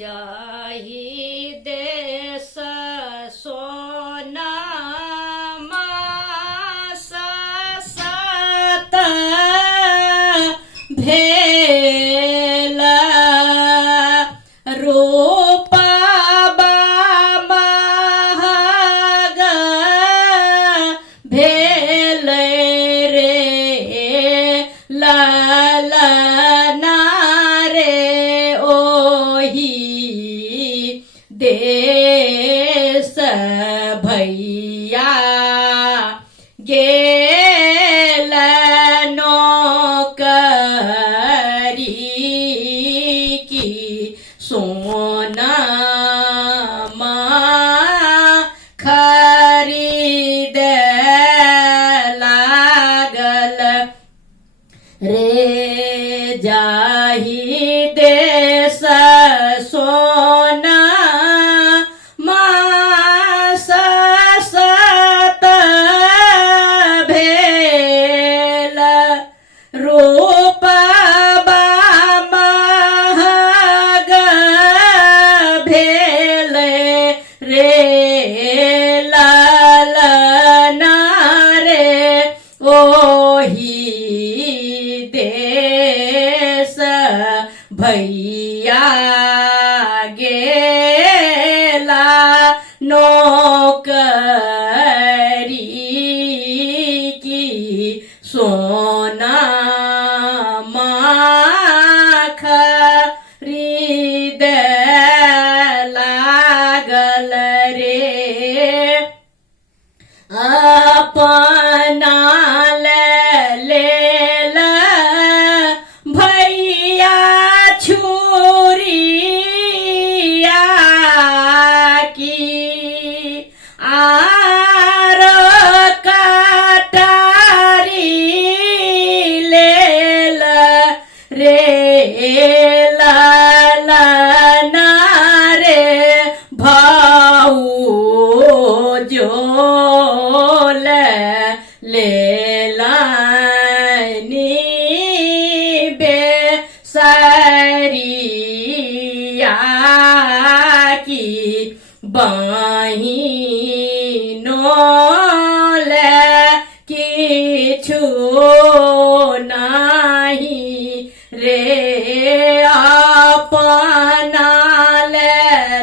जाहि देश सोना मास सत भेल रूपबा महग भेल रे ललना रे ओहि देश भैया गेल नौकरी की सोना खरीद लागल रे जाहि देश सोना मास सत भेल रूपबा महग भेल रे ललना रे ओहि देश भैया गेला नौकरी की सोना खरीद लागल रे अपना लेल भैया छुरिया की आर कटारी लेल रे ललना रे भाऊजो लेलानी बेसरिया की बहिनों किछु नाही रे अपना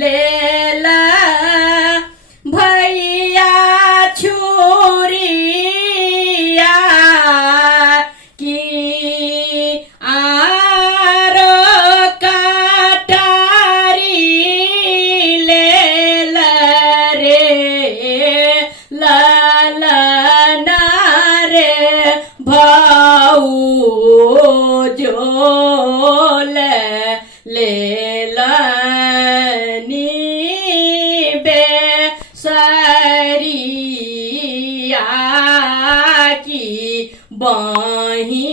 लेल भैया छुरिया की आर कटारी लेल रे ललना रे भाऊजो लेलानी बेसरिया की बहिनों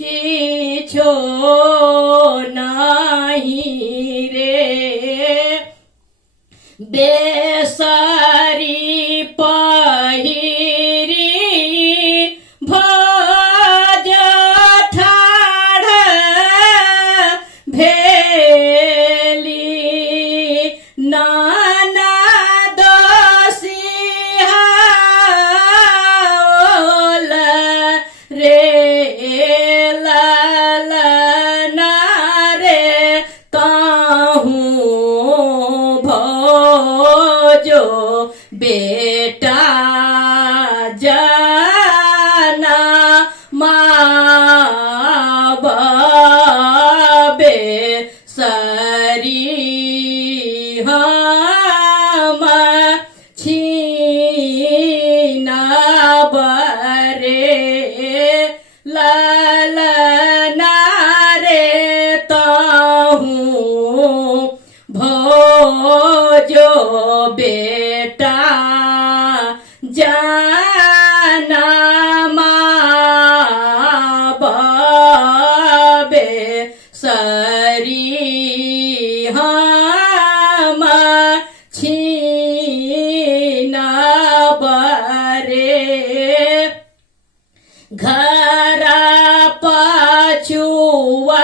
किछो नहीं रे बेसरी पहिरी भज ठाढ़ भेली नाना दोषिहाओल रे ललना रे ताहूँ भोजो बेटा जाना माबे सरी हम छीनब रे ललना रे ताहूँ भोजो बेटा जाना माबे सरी हम छीनब रे घरा पाछुआ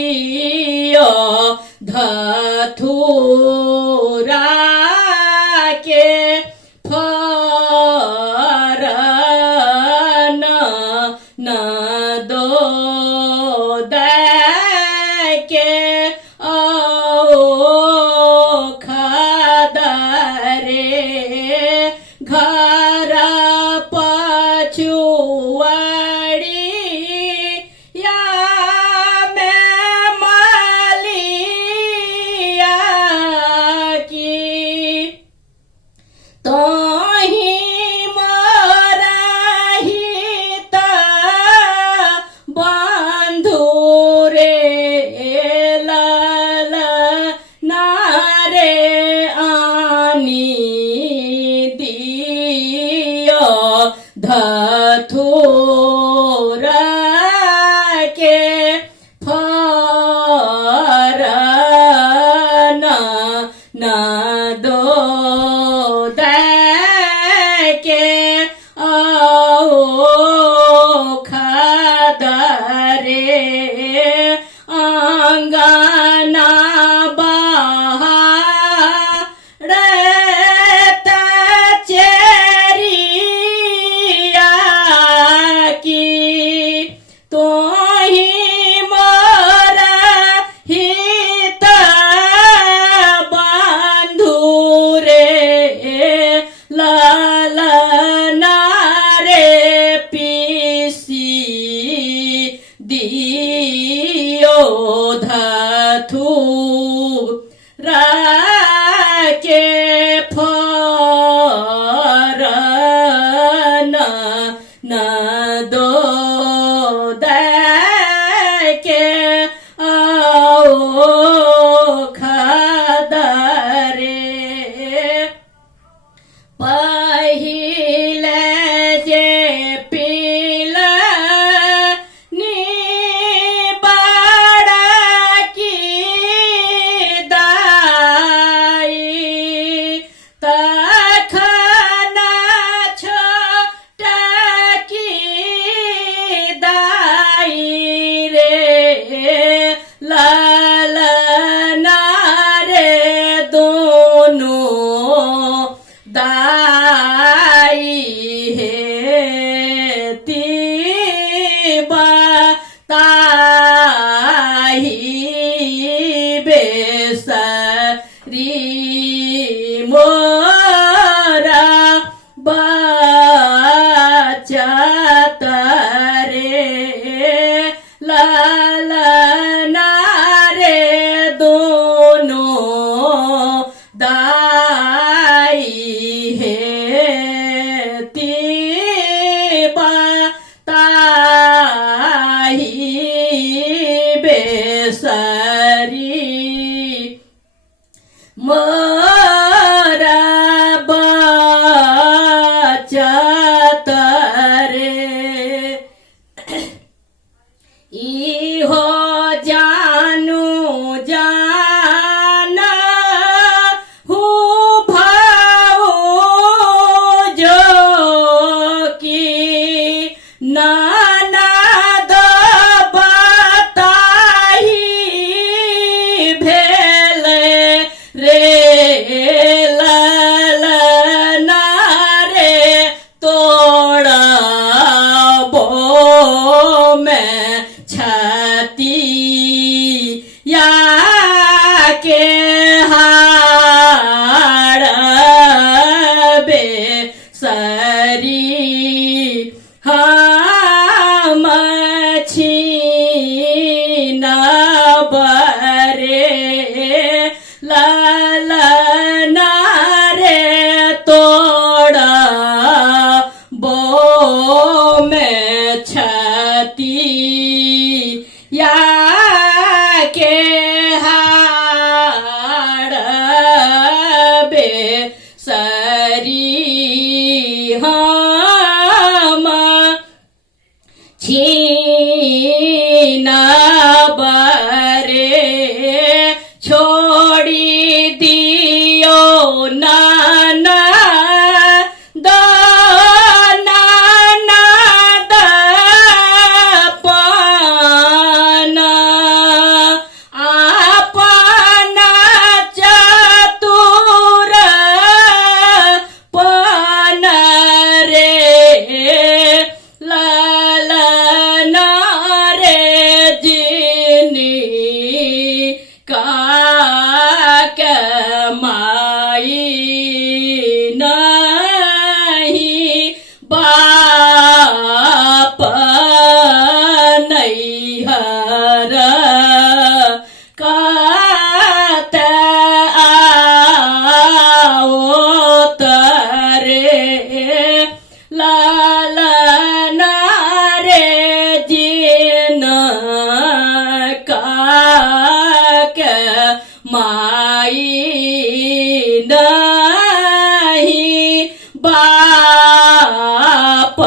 दियो धथुरा के फरन न दो के खदरे घर पछुआड़ी या मैं मालिया की तोही मरहित बंधु रे लाल नारे आनी दियो धथुरा के फरन न दो के खदरे अंगना बहार चेरिया की तोही मोरा हित बंधु रे लाल नारे पीसी दियो धथुरा के फरन न दो के खदरे पहिले जे पीला नी बड़ा की लालना रे जिन काक माई नहीं बाप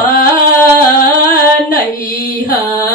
नहीं है